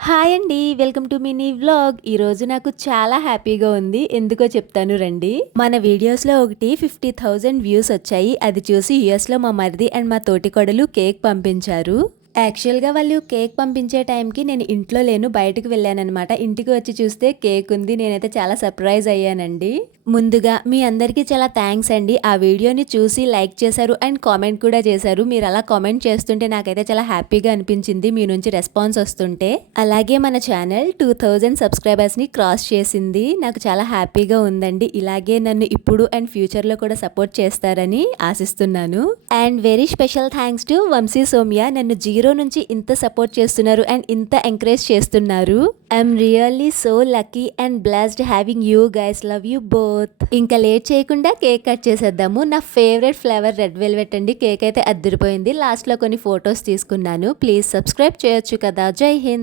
Hi అండి. Welcome to mini vlog. ఈరోజు నాకు చాలా హ్యాపీగా ఉంది. ఎందుకో చెప్తాను రండి. మన వీడియోస్‌లో ఒకటి 50,000 వ్యూస్ వచ్చాయి. అది చూసి యూఎస్‌లో మా మరిది అండ్ మా తోటికోడలు కేక్ పంపించారు. యాక్చువల్‌గా వాళ్ళు కేక్ పంపించే టైంకి నేను ఇంట్లో లేను, బయటకు వెళ్ళాననమాట. ఇంటికి వచ్చి చూస్తే కేక్ ఉంది. నేనైతే చాలా సర్ప్రైజ్ అయ్యానండి. ముందుగా మీ అందరికీ చాలా థ్యాంక్స్ అండి. ఆ వీడియోని చూసి లైక్ చేశారు అండ్ కామెంట్ కూడా చేశారు. మీరు అలా కామెంట్ చేస్తుంటే నాకైతే చాలా హ్యాపీగా అనిపించింది మీ నుంచి రెస్పాన్స్ వస్తుంటే. అలాగే మన ఛానల్ 2000 సబ్స్క్రైబర్స్ని క్రాస్ చేసింది. నాకు చాలా హ్యాపీగా ఉందండి. ఇలాగే నన్ను ఇప్పుడు అండ్ ఫ్యూచర్లో కూడా సపోర్ట్ చేస్తారని ఆశిస్తున్నాను. And very special thanks to Vamshi Soumya. నన్ను జీరో నుంచి ఇంత సపోర్ట్ చేస్తున్నారు అండ్ ఇంత ఎంకరేజ్ చేస్తున్నారు. I'm really so lucky and blessed having you guys. Love you both. ఇంకా లేట్ చేయకుండా కేక్ కట్ చేసేద్దాము. నా ఫేవరెట్ ఫ్లేవర్ రెడ్ వెల్వెట్ అండి. కేక్ అయితే అద్దరిపోయింది. లాస్ట్లో కొన్ని ఫొటోస్ తీసుకున్నాను. ప్లీజ్ సబ్స్క్రైబ్ చేయొచ్చు కదా. జై హింద్.